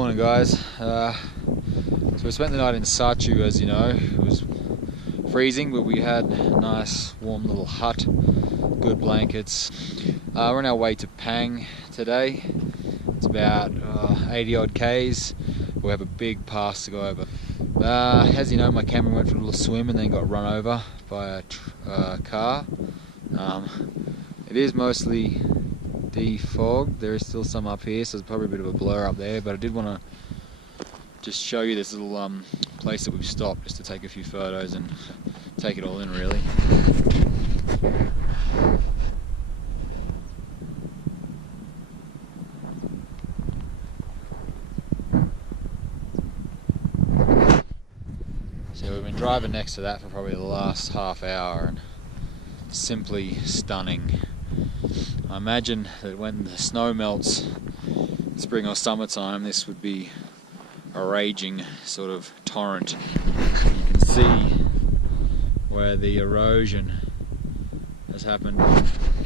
Morning guys. So we spent the night in Sachu, as you know. It was freezing, but we had a nice warm little hut, good blankets. We're on our way to Pang today. It's about 80 odd Ks. We have a big pass to go over. As you know, my camera went for a little swim and then got run over by a car. It is mostly defogged. There is still some up here, so there's probably a bit of a blur up there, but I did want to just show you this little place that we've stopped just to take a few photos and take it all in, really. So we've been driving next to that for probably the last half hour, and simply stunning. I imagine that when the snow melts in spring or summertime, this would be a raging sort of torrent. You can see where the erosion has happened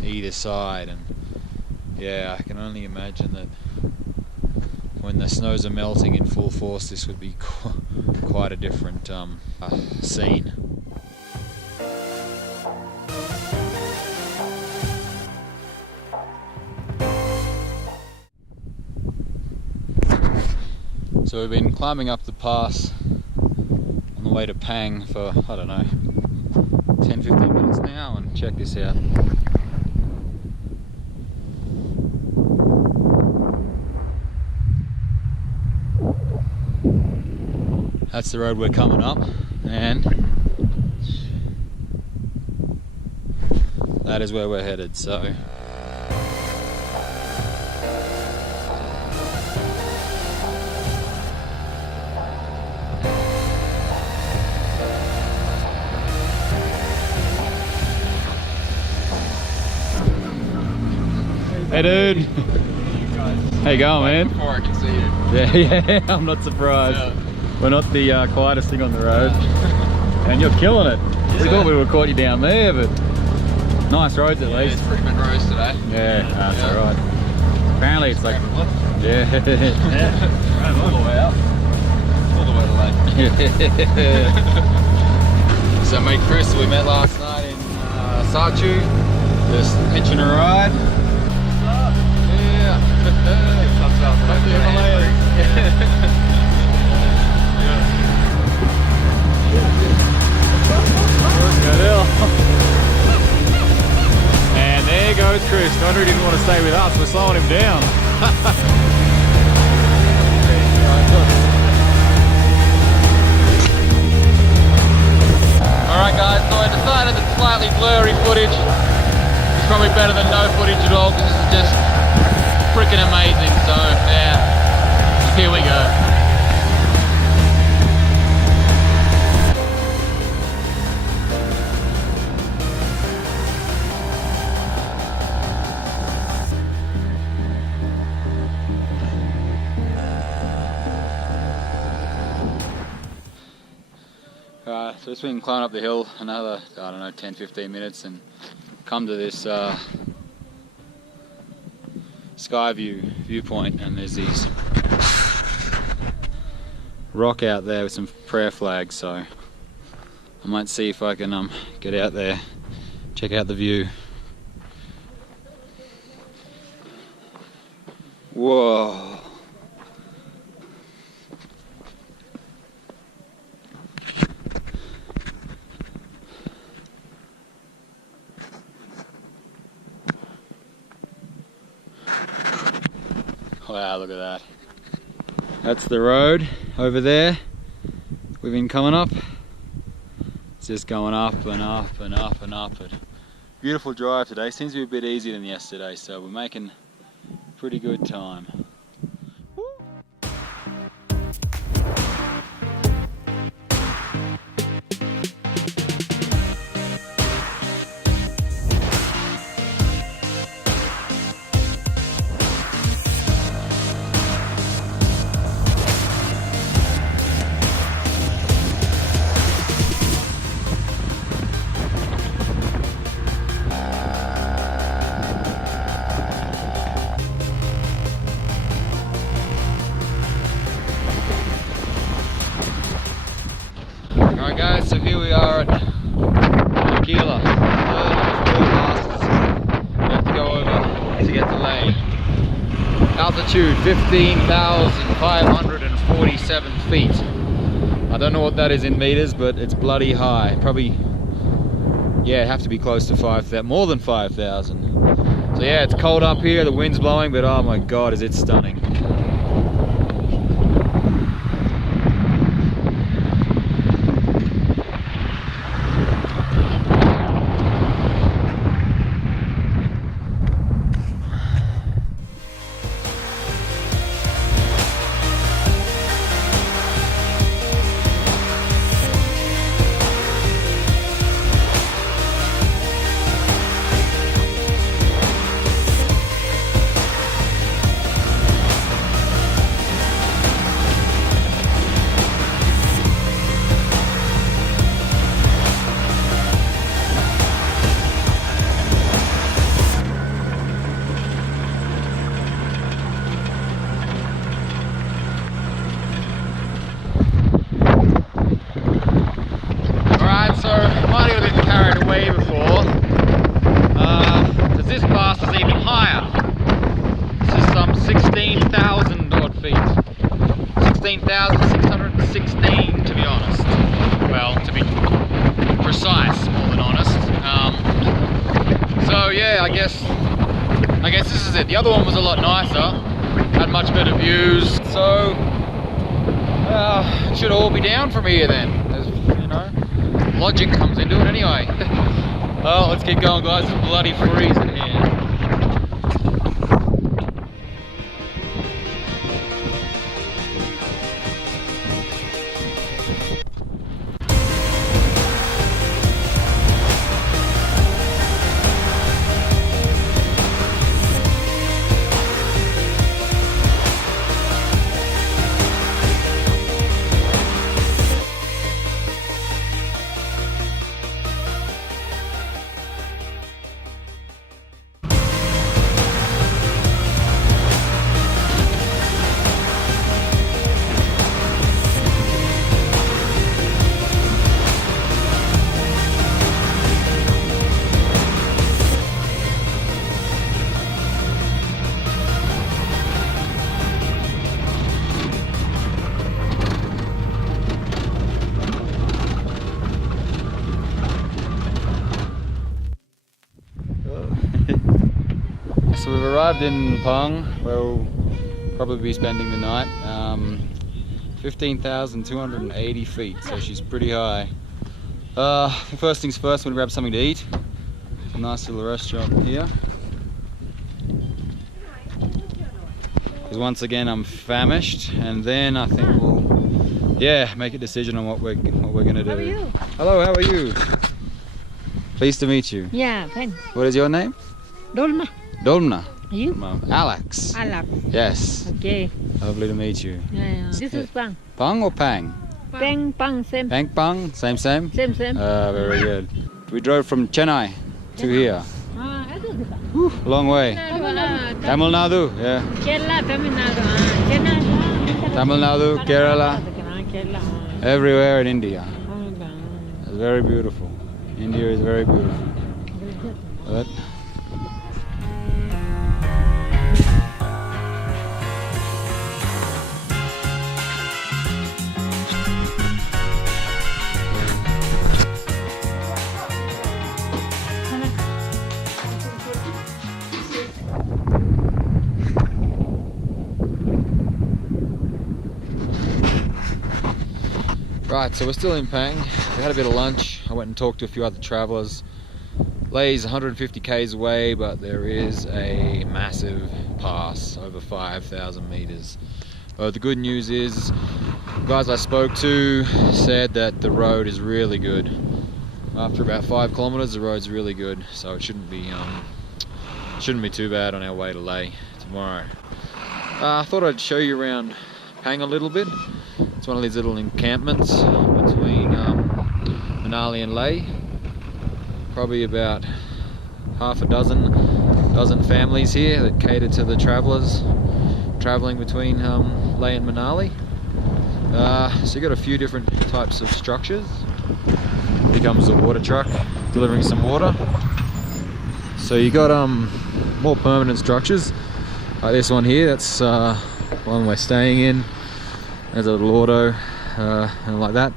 either side, and yeah, I can only imagine that when the snows are melting in full force, this would be quite a different scene. So we've been climbing up the pass on the way to Pang for, I don't know, 10-15 minutes now, and check this out. That's the road we're coming up, and that is where we're headed, so. Hey dude! How you going, man? Before I can see you. Yeah, I'm not surprised. Yeah. We're not the quietest thing on the road. And you're killing it. Yeah. We thought we would have caught you down there, but nice roads at least. It's pretty good roads today. Yeah, that's alright. Apparently it's like... Yeah. Right all the way up. All the way to lake. So mate Chris, we met last night in Sachu. Just hitching a ride. Yeah. The Himalayas. And there goes Chris. Andre didn't want to stay with us, we're slowing him down. Alright guys, so I decided that slightly blurry footage is probably better than no footage at all, because this is just freaking amazing. So yeah, here we go. So just been climbing up the hill another, I don't know, 10-15 minutes and come to this sky viewpoint, and there's these rock out there with some prayer flags, so I might see if I can get out there, check out the view. Whoa. Wow, look at that. That's the road over there we've been coming up. It's just going up and up and up and up. But beautiful drive today. Seems to be a bit easier than yesterday, so we're making pretty good time. Alright, Tequila, the 4 passes we have to go over to get to Leh. Altitude 15,547 feet. I don't know what that is in meters, but it's bloody high. Probably, yeah, it'd have to be close to 5,000, more than 5,000. So yeah, it's cold up here, the wind's blowing, but oh my god, is it stunning. Because this pass is even higher. This is some 16,000 odd feet. 16,616 to be honest. Well, to be precise, more than honest. So yeah, I guess this is it. The other one was a lot nicer, had much better views. So it should all be down from here then. As, you know, logic comes into it anyway. Well, let's keep going, guys. It's bloody freezing here. So we've arrived in Pang, where we'll probably be spending the night. 15,280 feet, so she's pretty high. First things first, we'll grab something to eat. A nice little restaurant here. Because once again I'm famished, and then I think we'll, make a decision on what we're gonna do. How are you? Hello, how are you? Pleased to meet you. Yeah, thanks. What is your name? Dolma. Dolma. You? Alex. Alex. Yes. Okay. Lovely to meet you. Yeah. This is Pang. Pang or Pang? Pang, same. Pang Pang, same. Same. Very good. We drove from Chennai to here. Long way. Tamil Nadu, yeah. Kerala, Tamil Nadu. Chennai. Tamil Nadu, Kerala, everywhere in India. It's very beautiful. India is very beautiful. But right, so we're still in Pang. We had a bit of lunch. I went and talked to a few other travellers. Leh's 150 k's away, but there is a massive pass, over 5,000 meters. The good news is, the guys I spoke to said that the road is really good. After about 5 kilometers, the road's really good, so it shouldn't be too bad on our way to Leh tomorrow. I thought I'd show you around Pang a little bit. It's one of these little encampments between Manali and Leh. Probably about half a dozen families here that cater to the travellers travelling between Leh and Manali. So you've got a few different types of structures. Here comes the water truck delivering some water. So you got more permanent structures like this one here. That's one we're staying in. There's a little auto and like that.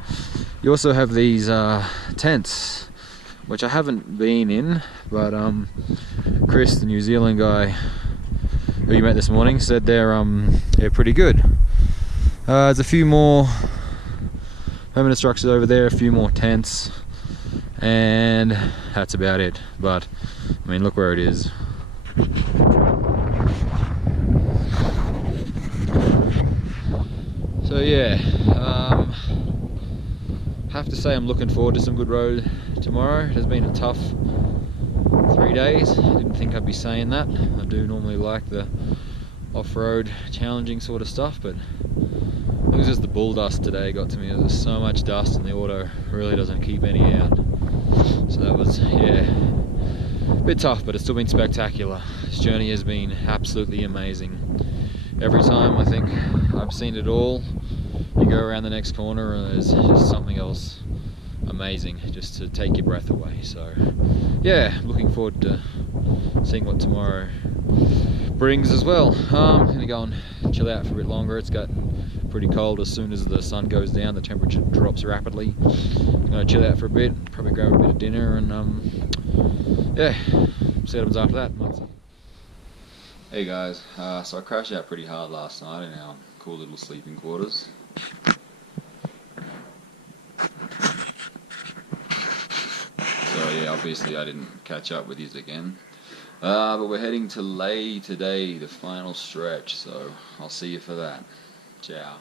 You also have these tents, which I haven't been in, but Chris, the New Zealand guy who you met this morning, said they're pretty good. There's a few more permanent structures over there, a few more tents, and that's about it. But I mean, look where it is. So yeah, have to say I'm looking forward to some good road tomorrow. It has been a tough 3 days. I didn't think I'd be saying that. I do normally like the off-road challenging sort of stuff, but it was just the bull dust today got to me. There's so much dust and the auto really doesn't keep any out. So that was, yeah, a bit tough, but it's still been spectacular. This journey has been absolutely amazing. Every time I think I've seen it all, you go around the next corner and there's just something else amazing just to take your breath away. So yeah, looking forward to seeing what tomorrow brings as well. I'm gonna go and chill out for a bit longer. It's gotten pretty cold. As soon as the sun goes down, the temperature drops rapidly. I'm gonna chill out for a bit, probably grab a bit of dinner, and yeah, see what happens after that. Hey guys, so I crashed out pretty hard last night in our cool little sleeping quarters. So yeah, obviously I didn't catch up with you again. But we're heading to Leh today, the final stretch, so I'll see you for that. Ciao.